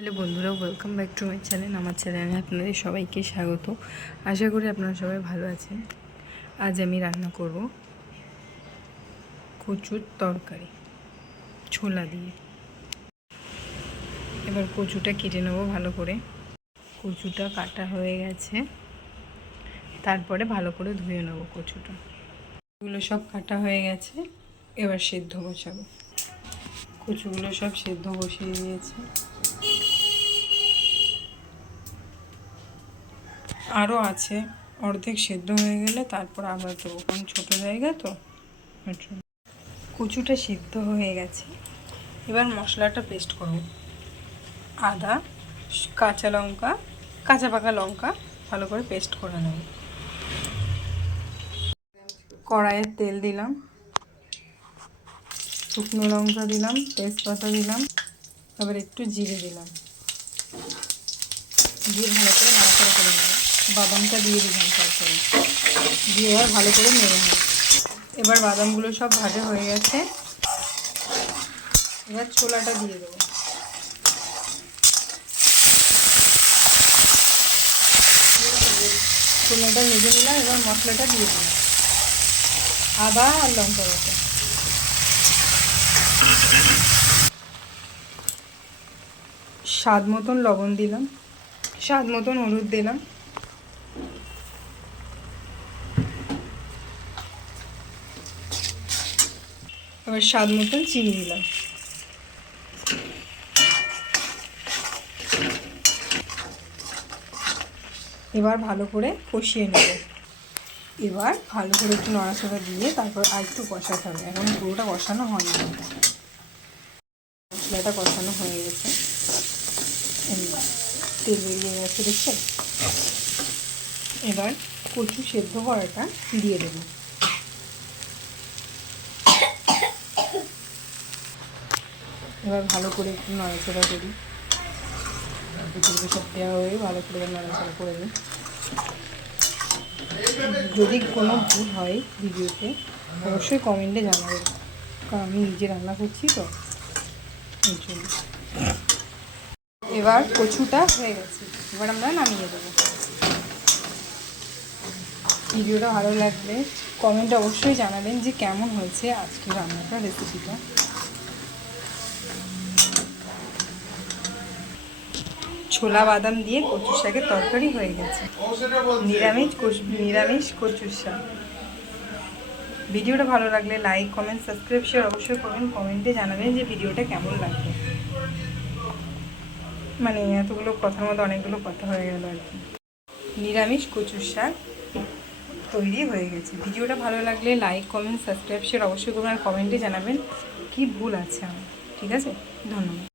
Hello বন্ধুরা, welcome back to my channel. আমার চ্যানেলে আপনাদের সবাইকে স্বাগত। আশা করি আপনারা সবাই ভালো আছেন। আজ আমি রান্না করব কচুর তরকারি ছোলা দিয়ে। এবার কচুটা কেটে নেবো ভালো করে। কচুটা কাটা হয়ে গেছে, তারপরে ভালো করে ধুয়ে নেবো কচুটা। এগুলো সব কাটা হয়ে গেছে, এবার সেদ্ধ বসাবো। কচুগুলো সব সেদ্ধ বসিয়ে দিয়েছে, আরও আছে। অর্ধেক সেদ্ধ হয়ে গেলে তারপর আবার দেবো, কারণ ছোটো জায়গা তো। কচুটা সিদ্ধ হয়ে গেছে, এবার মশলাটা পেস্ট করব। আদা, কাঁচা লঙ্কা, কাঁচা পাকা লঙ্কা ভালো করে পেস্ট করে নেব। কড়াইয়ে তেল দিলাম, শুকনো লঙ্কা দিলাম, তেজপাতা দিলাম, আবার একটু জিরে দিলাম, দিয়ে ভালো করে নাড়াচাড়া করে নেব। বাদামটা দিয়ে দিলাম তারপরে, দিয়ে এবার ভালো করে নেড়ে নেব। এবার বাদামগুলো সব ভাজা হয়ে গেছে, এবার ছোলাটা দিয়ে দেবো। ছোলাটা ভেজে নিলাম, এবার মশলাটা দিয়ে দিলাম। আদা আর লঙ্কা বাটা, স্বাদ মতন লবণ দিলাম, স্বাদ মতন হলুদ দিলাম, এবার স্বাদ মতন চিনি দিলাম। এবার ভালো করে কষিয়ে নেব। এবার ভালো করে একটু নড়াচড়া দিয়ে তারপর আর একটু কষাতে হবে। এখন পুরোটা কষানো হয়নি, মশলাটা কষানো হয়ে গেছে, তেল বেরিয়ে গেছে দেখছেন। এবার কচু সেদ্ধ করাটা দিয়ে দেবো। এবার ভালো করে একটু নড়াচড়া করি। কচুগুলো সব দেওয়া হয়ে ভালো করে নড়াচড়া করে নিই। যদি কোনো ভুল হয় ভিডিওতে অবশ্যই কমেন্টে জানাবেন, কারণ আমি নিজে রান্না করছি তো এই জন্য। এবার কচুটা হয়ে গেছে, এবার আমরা নামিয়ে দেবো। ভিডিওটা ভালো লাগলে কমেন্টে অবশ্যই জানাবেন যে কেমন হয়েছে আজকে রান্নাটা, রেসিপিটা। ছোলা বাদাম দিয়ে কচুর শাকের তরকারি হয়ে গেছে। নিরামিষ কচুর শাক। ভিডিওটা ভালো লাগলে লাইক, কমেন্ট, সাবস্ক্রাইব, শেয়ার অবশ্যই করবেন। কমেন্টে জানাবেন যে ভিডিওটা কেমন লাগবে। মানে এতগুলো কথার মধ্যে অনেকগুলো কথা হয়ে গেল আর কি। নিরামিষ কচুর শাক তৈরি হয়ে গেছে। ভিডিওটা ভালো লাগলে লাইক, কমেন্ট, সাবস্ক্রাইব, শেয়ার অবশ্যই করবেন। আর কমেন্টে জানাবেন কি ভুল আছে আমার। ঠিক আছে, ধন্যবাদ।